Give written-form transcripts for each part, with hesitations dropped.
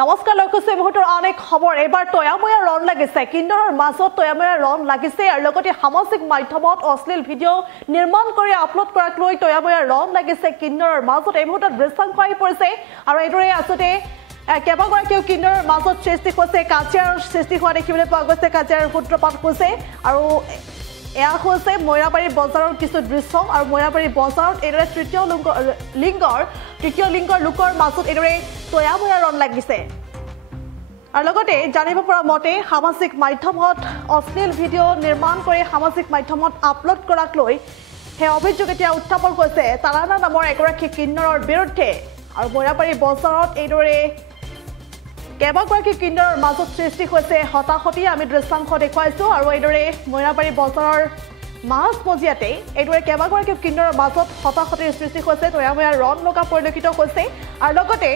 নমস্কাৰ লক্ষ্য মুহূৰ্তৰ অনেক খবৰ এবাৰ তয়াময়া ৰণ লাগিছে কিন্নৰৰ মাজত তয়াময়া ৰণ লাগিছে আৰু লগতে সামাজিক মাধ্যমত অশ্লীল ভিডিঅ' নিৰ্মাণ কৰি আপলোড কৰাক লৈ তয়াময়া ৰণ লাগিছে কিন্নৰৰ মাজত এই মুহূৰ্তত দৃশ্যাংশ আহি পৰিছে আৰু এইদৰে আসতে কেইবাগৰাকীও কিন্নৰৰ মাজত সৃষ্টি হৈছে কাজিয়াৰ সৃষ্টি হোৱা দেখিবলৈ পোৱা গৈছে কাজিয়াৰ সূত্ৰপাত হৈছে আৰু এয়া হৈছে মৈৰাবাৰী বজাৰৰ কিছু দৃশ্য আৰু মৈৰাবাৰী বজাৰত এইদৰে তৃতীয় লিংগৰ লোকৰ মাজত এইদৰে তয়াময়া ৰণ লাগিছে আৰু লগতে জানিব পৰা মতে সামাজিক মাধ্যমত অশ্লীল ভিডিঅ' নিৰ্মাণ কৰি সামাজিক মাধ্যমত আপলোড কৰাক লৈ সেই অভিযোগ এতিয়া উত্থাপন হৈছে তাৰানা নামৰ এগৰাকী কিন্নৰৰ বিৰুদ্ধে আৰু মৈৰাবাৰী বজাৰত এইদৰে কেইবাগৰাকী কিন্নৰৰ মাজত সৃষ্টি হৈছে হতাহতি আমি দৃশ্যাংশ দেখুৱাইছো আৰু এইদৰে মৈৰাবাৰী বজাৰৰ মাছ মজিয়াতে এইদৰে কেইবাগৰাকী কিন্নৰৰ মাজত হতাহতিৰ সৃষ্টি হৈছে তয়াময়া ৰণ লগা পৰিলক্ষিত হৈছে আৰু লগতে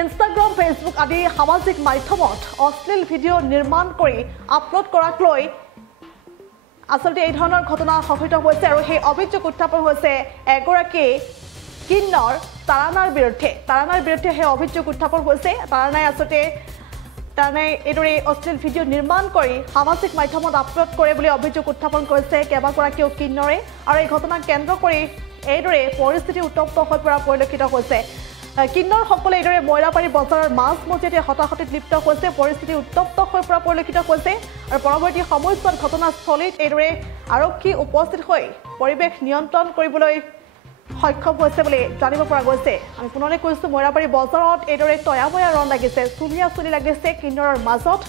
ইনষ্টাগ্ৰাম ফেচবুক আদি সামাজিক মাধ্যমত অশ্লীল ভিডিঅ' নিৰ্মাণ কৰি আপলোড কৰাক লৈ আসলতে এই ধৰণৰ ঘটনা সংঘটিত হৈছে আৰু সেই অভিযোগ উত্থাপন হৈছে এগৰাকী কিন্নৰ তাৰানাৰ বিৰুদ্ধে সেই অভিযোগ উত্থাপন হৈছে তাৰানাই আসলতে এইদৰে অশ্লীল ভিডিঅ' নিৰ্মাণ কৰি সামাজিক মাধ্যমত আপলোড কৰে বুলি অভিযোগ উত্থাপন কৰিছে কেইবাগৰাকীও কিন্নৰে আৰু এই ঘটনাক কেন্দ্ৰ কৰি এইদৰে পৰিস্থিতি উত্তপ্ত হৈ পৰা পৰিলক্ষিত হৈছে কিন্নৰ সকলে এইদৰে মৈৰাবাৰী বজাৰৰ মাছ মজিয়াতে হতাহতিত লিপ্ত হৈছে পৰিস্থিতি উত্তপ্ত হৈ পৰা পৰিলক্ষিত হৈছে আৰু পৰৱৰ্তী সময়ছোৱাত ঘটনাস্থলীত এইদৰে আৰক্ষী উপস্থিত হৈ পৰিৱেশ নিয়ন্ত্ৰণ কৰিবলৈ সক্ষম হৈছে বুলি জানিব পৰা গৈছে আমি পুনৰে কৈছো মৈৰাবাৰী বজাৰত এইদৰে তয়াময়া ৰণ লাগিছে চুলি লাগিছে কিন্নৰৰ মাজত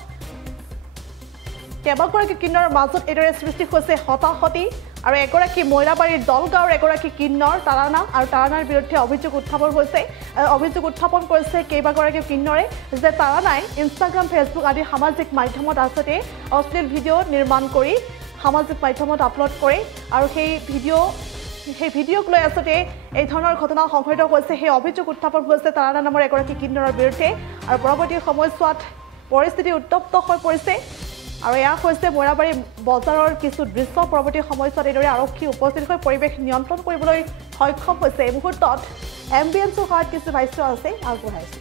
কেইবাগৰাকী কিন্নৰৰ মাজত এইদৰে সৃষ্টি হৈছে হতাহতি আৰু এগৰাকী মৈৰাবাৰীৰ দলগাঁৱৰ এগৰাকী কিন্নৰ তাৰানা আৰু তাৰানাৰ বিৰুদ্ধে অভিযোগ উত্থাপন কৰিছে কেইবাগৰাকী কিন্নৰে যে তাৰানাই ইনষ্টাগ্ৰাম ফেচবুক আদি সামাজিক মাধ্যমত আসলতে অশ্লীল ভিডিঅ' নিৰ্মাণ কৰি সামাজিক মাধ্যমত আপলোড কৰে আৰু সেই ভিডিঅ'ক লৈ আসলতে এই ধৰণৰ ঘটনা সংঘটিত হৈছে সেই অভিযোগ উত্থাপন হৈছে তাৰানা নামৰ এগৰাকী কিন্নৰৰ বিৰুদ্ধে আৰু পৰৱৰ্তী সময়ছোৱাত পৰিস্থিতি উত্তপ্ত হৈ পৰিছে আৰু এয়া হৈছে মৈৰাবাৰী বজাৰৰ কিছু দৃশ্য পৰৱৰ্তী সময়ছোৱাত এইদৰে আৰক্ষী উপস্থিত হৈ পৰিৱেশ নিয়ন্ত্ৰণ কৰিবলৈ সক্ষম হৈছে এই মুহূৰ্তত এম্বিয়েন্সৰ সহায়ত কিছু দৃশ্য আছে আগবঢ়াইছে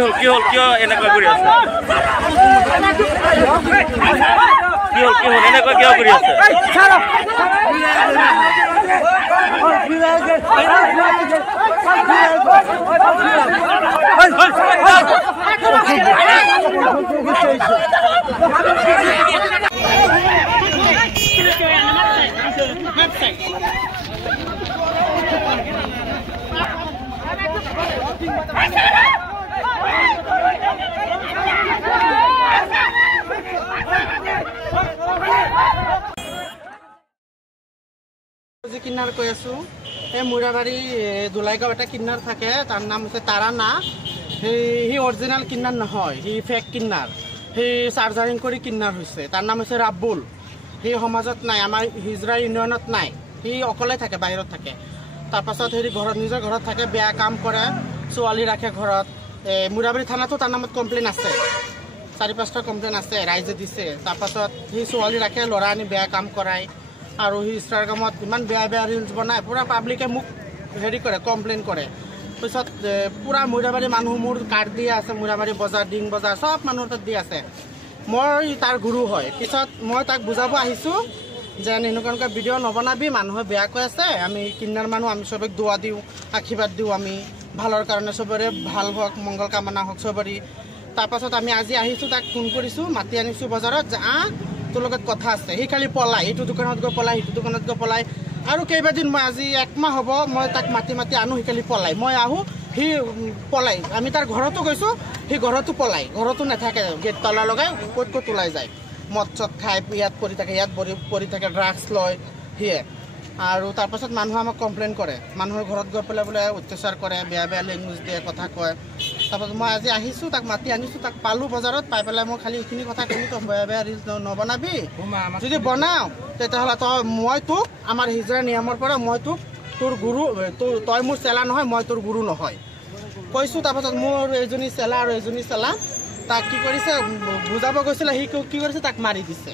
কি হল এনেকুৱা কৰি আছে এনেকুৱা কিয় কৰি আছে কিন্নাৰ কৈ আছো এই মৈৰাবাৰী দুলাইগাঁও এটা কিন্নাৰ থাকে তাৰ নাম হৈছে তাৰানা সি অৰিজিনেল কিন্নাৰ নহয় সি ফেক কিন্নাৰ সি চাৰ্জাৰিং কৰি কিন্নাৰ হৈছে তাৰ নাম হৈছে ৰাব্বুল সি সমাজত নাই আমাৰ হিজৰা ইউনিয়নত নাই সি অকলে থাকে বাহিৰত থাকে তাৰপাছত নিজৰ ঘৰত থাকে বেয়া কাম কৰে ছোৱালী ৰাখে ঘৰত মৈৰাবাৰী থানাতো তাৰ নামত কমপ্লেইন আছে 4-5টা কমপ্লেইন আছে ৰাইজে দিছে তাৰপাছত সি ছোৱালী ৰাখে ল'ৰা আনি বেয়া কাম কৰায় আৰু সি ইনষ্টাগ্ৰামত ইমান বেয়া ৰিলছ বনায় পুৰা পাব্লিকে মোক কৰে কমপ্লেইন কৰে পিছত পুৰা মৈৰাবাৰী মানুহ মোৰ কাৰ্ড দিয়া আছে মৈৰাবাৰী বজাৰ ডিং বজাৰ চব মানুহৰ তাত দি আছে মই তাৰ গুৰু হয় পিছত মই তাক বুজাব আহিছোঁ যে এনেকুৱা ভিডিঅ' নবনাবি মানুহে বেয়া কৈ আছে আমি কিন্নাৰ মানুহ আমি চবক দোৱা দিওঁ আশীৰ্বাদ দিওঁ আমি ভালৰ কাৰণে চবৰে ভাল হওক মংগল কামনা হওক চবৰে তাৰপাছত আমি আজি আহিছোঁ তাক ফোন কৰিছোঁ মাতি আনিছোঁ বজাৰত যে তোৰ লগত কথা আছে সি খালি পলাই এইটো দোকানত গৈ পলাই সিটো দোকানত গৈ পলাই আৰু কেইবাদিন মই আজি 1 মাহ হ'ব মই তাক মাতি আনো সি খালি পলাই মই আহোঁ সি পলাই আমি তাৰ ঘৰতো গৈছোঁ সি ঘৰতো পলাই ঘৰতো নাথাকে গেট তলা লগাই ক'ত ওলাই যায় মদ চদ খাই ইয়াত পৰি থাকে ইয়াত পৰি থাকে ড্ৰাগছ লয় সিয়ে আৰু তাৰপাছত মানুহে আমাক কমপ্লেইন কৰে মানুহৰ ঘৰত গৈ পেলাই বোলে অত্যাচাৰ কৰে বেয়া বেয়া লেংগুৱেজ দিয়ে কথা কয় তাৰপাছত মই আজি আহিছোঁ তাক মাতি আনিছোঁ তাক পালোঁ বজাৰত পাই পেলাই মই খালি এইখিনি কথা ক'লোঁ তই বেয়া বেয়া ৰিলচ নবনাবি যদি বনাওঁ তেতিয়াহ'লে মই তোক আমাৰ হিজৰা নিয়মৰ পৰা মই তোক তোৰ গুৰু তই মোৰ চেলা নহয় মই তোৰ গুৰু নহয় কৈছোঁ তাৰপাছত মোৰ এজনী চেলা আৰু এজনী চেলা তাক কি কৰিছে বুজাব গৈছিলে সি কি কৰিছে তাক মাৰি দিছে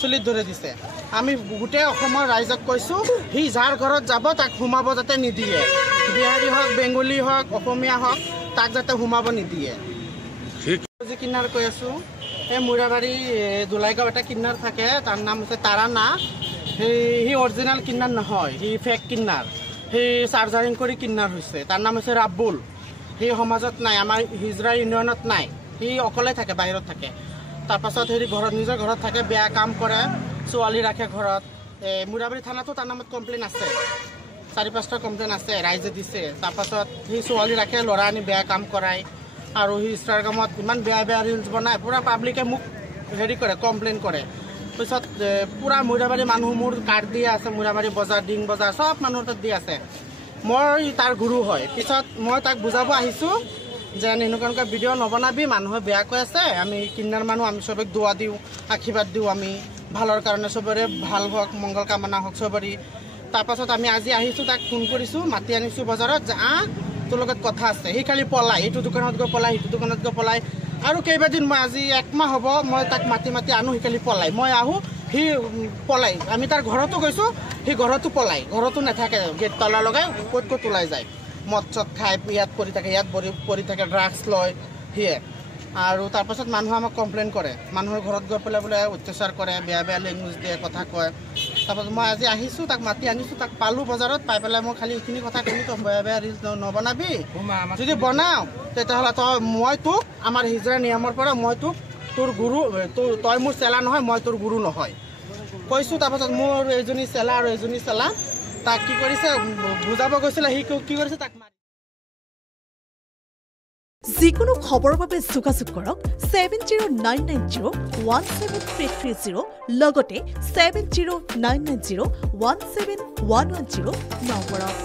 চুলিত ধৰি দিছে আমি গোটেই অসমৰ ৰাইজক কৈছোঁ সি যাৰ ঘৰত যাব তাক সোমাব যাতে নিদিয়ে বিহাৰী হওক বেংগলী হওক অসমীয়া হওক তাক যাতে সোমাব নিদিয়ে যি কিন্নাৰ কৈ আছোঁ এই মুৰাবাৰী দোলাইগাঁও এটা কিন্নাৰ থাকে তাৰ নাম হৈছে তাৰানা সি অৰিজিনেল কিন্নাৰ নহয় সি ফেক কিন্নাৰ সি চাৰ্জাৰিং কৰি কিন্নাৰ হৈছে তাৰ নাম হৈছে ৰাব্বুল সি সমাজত নাই আমাৰ হিজৰা ইউনিয়নত নাই সি অকলে থাকে বাহিৰত থাকে তাৰপাছত হেৰি ঘৰত নিজৰ ঘৰত থাকে বেয়া কাম কৰে ছোৱালী ৰাখে ঘৰত মুৰাবাৰী থানাতো তাৰ নামত কমপ্লেইন আছে 4-5টা কমপ্লেইন আছে ৰাইজে দিছে তাৰপাছত সি ছোৱালী ৰাখে ল'ৰা আনি বেয়া কাম কৰায় আৰু সি ইনষ্টাগ্ৰামত ইমান বেয়া বেয়া ৰিলচ বনায় পূৰা পাব্লিকে মোক হেৰি কৰে কমপ্লেইন কৰে পিছত পূৰা মুৰাবাৰী মানুহ মোৰ কাৰ্ড দি আছে মুৰাবাৰী বজাৰ ডিং বজাৰ চব মানুহৰ তাত দি আছে মই তাৰ গুৰু হয় পিছত মই তাক বুজাব আহিছোঁ যে এনেকুৱা ভিডিঅ' নবনাবি মানুহে বেয়া কৈ আছে আমি কিন্নাৰ মানুহ আমি চবক দোৱা দিওঁ আশীৰ্বাদ দিওঁ আমি ভালৰ কাৰণে চবৰে ভাল হওক মংগল কামনা হওক চবৰে তাৰপাছত আমি আজি আহিছোঁ তাক ফোন কৰিছোঁ মাতি আনিছোঁ বজাৰত যে তোৰ লগত কথা আছে সি খালি পলাই এইটো দোকানত গৈ পলাই সিটো দোকানত গৈ পলাই আৰু কেইবাদিন মই আজি 1 মাহ হ'ব মই তাক মাতি আনো সি খালি পলাই মই আহোঁ সি পলাই আমি তাৰ ঘৰতো গৈছোঁ সি ঘৰতো পলাই ঘৰতো নাথাকে গেট তলা লগাই ক'ত ওলাই যায় মদ চদ খাই ইয়াত পৰি থাকে ইয়াত পৰি থাকে ড্ৰাগছ লয় সিয়ে আৰু তাৰপাছত মানুহে আমাক কমপ্লেইন কৰে মানুহৰ ঘৰত গৈ পেলাই বোলে অত্যাচাৰ কৰে বেয়া বেয়া লেংগুৱেজ দিয়ে কথা কয় তাৰপাছত মই আজি আহিছোঁ তাক মাতি আনিছোঁ তাক পালোঁ বজাৰত পাই পেলাই মই খালি এইখিনি কথা ক'লোঁ তই বেয়া বেয়া ৰিলচ নবনাবি যদি বনাওঁ তেতিয়াহ'লে মই তোক আমাৰ হিজৰা নিয়মৰ পৰা মই তোক তোৰ গুৰু তই মোৰ চেলা নহয় মই তোৰ গুৰু নহয় কৈছোঁ তাৰপাছত মোৰ এজনী চেলা আৰু এজনী চেলা তাক কি কৰিছে বুজাব গৈছিলে সি কি কৰিছে তাক মাৰি যিকোনো খবৰৰ বাবে যোগাযোগ কৰক 7099017330 লগতে 7099017110 নম্বৰত